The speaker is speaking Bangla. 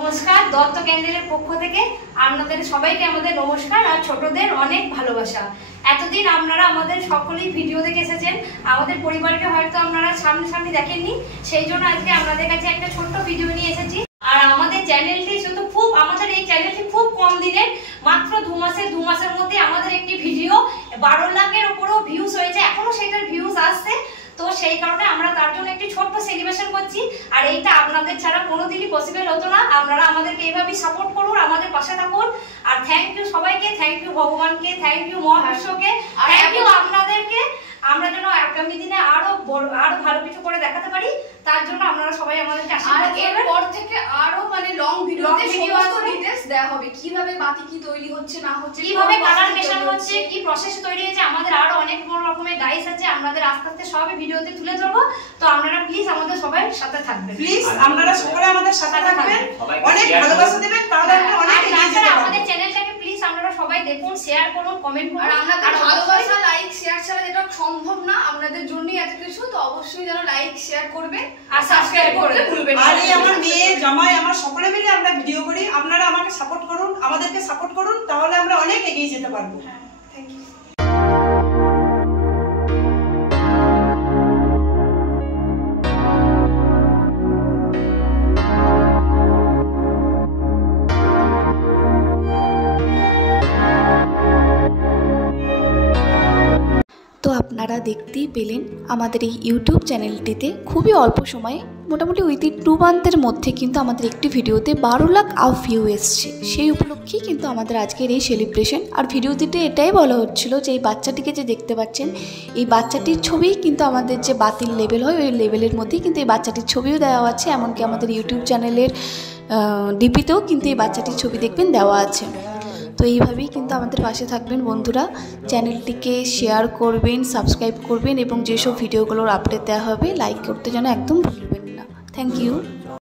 নমস্কার, দত্ত ক্যান্ডেলের পক্ষ থেকে আপনাদের সবাইকে আমাদের নমস্কার আর ছোটদের অনেক ভালোবাসা। এতদিন আপনারা আমাদের সকলেই ভিডিও দেখে এসেছেন, আমাদের পরিবারকে হয়তো আপনারা সামনাসামনি দেখেননি, সেই জন্য আজকে আপনাদের কাছে একটা ছোট্ট ভিডিও নিয়ে এসেছি। আর আমাদের চ্যানেলটি শুধু আমাদের এই চ্যানেলটি খুব কম দিনের, মাত্র দু মাসের মধ্যে আমাদের একটি ভিডিও 12 লাখের উপরেও ভিউজ হয়েছে, এখনো সেটার ভিউজ আসছে। তো সেই কারণে আমরা তার জন্য একটি ছোট্ট সেলিব্রেশন করছি, আর এইটা আপনাদের ছাড়া কোনোদিনই পসিবল হতো না। আপনারা আমাদেরকে এইভাবেই সাপোর্ট করুন, আমাদের পাশে থাকুন। আর থ্যাংক ইউ সবাইকে, থ্যাংক ইউ ভগবানকে, থ্যাংক ইউ মহাবিশ্বকে, থ্যাংক ইউ আপনাদেরকে। আমরা যেন আগামী দিনে আরো ভালো কিছু করে দেখাতে পারি, তার জন্য আপনারা সবাই আমাদেরকে আশীর্বাদ করবেন। এরপর থেকে আরো লং ভিডিওতে সমস্ত ডিটেইলস দেওয়া হবে, কিভাবে বাতি কি তৈরি হচ্ছে না হচ্ছে, কিভাবে কালার মেশানো হচ্ছে, কি প্রসেসে তৈরি হয়েছে। আমাদের আরো অনেক বড় রকমের ডাইস আছে, আমাদের আস্তে আস্তে সবই ভিডিওতে তুলে ধরবো। তো আপনারা প্লিজ আমাদের সবাই সাথে থাকবেন, প্লিজ আপনারা সকলে আমাদের সাথে থাকবেন, অনেক ভালোবাসা দিবেন, তাহলে আমরা অনেক এগিয়ে যেতে পারবো। আমাদের চ্যানেলটাকে প্লিজ আপনারা সবাই দেখুন, শেয়ার করুন, কমেন্ট করুন। আর আপনাদের ভালোবাসা, লাইক, শেয়ার ছাড়া যেটা সম্ভব না, আপনাদের জন্যই এত কিছু। তো অবশ্যই যেন লাইক, শেয়ার করবেন আর সাবস্ক্রাইব করতে ভুলবেন না। আর এই আমার মেয়ে, জামাই, আমার সকলে মিলে আমরা ভিডিও করি, আপনারা আমাকে সাপোর্ট করুন, আমাদেরকে সাপোর্ট করুন, তাহলে আমরা অনেক এগিয়ে যেতে পারবো। Thank you. তো আপনারা দেখতেই পেলেন আমাদের এই ইউটিউব চ্যানেলটিতে খুবই অল্প সময়ে, মোটামুটি উইদিন 2 মান্থের মধ্যে কিন্তু আমাদের একটি ভিডিওতে 12 লাখ ভিউ এসছে। সেই উপলক্ষেই কিন্তু আমাদের আজকের এই সেলিব্রেশন। আর ভিডিওটিতে এটাই বলা হচ্ছিল যে এই বাচ্চাটিকে যে দেখতে পাচ্ছেন, এই বাচ্চাটির ছবিই কিন্তু আমাদের যে বাতিল লেভেল হয়, ওই লেভেলের মধ্যেই কিন্তু এই বাচ্চাটির ছবিও দেওয়া আছে। এমনকি আমাদের ইউটিউব চ্যানেলের ডিপিতেও কিন্তু এই বাচ্চাটির ছবি দেখবেন দেওয়া আছে। তো এইভাবেই কিন্তু আমাদের পাশে থাকবেন বন্ধুরা, চ্যানেলটিকে শেয়ার করবেন, সাবস্ক্রাইব করবেন এবং যেসব ভিডিওগুলোর আপডেট দেওয়া হবে লাইক করতে যেন একদম ভুলবেন না। Thank you.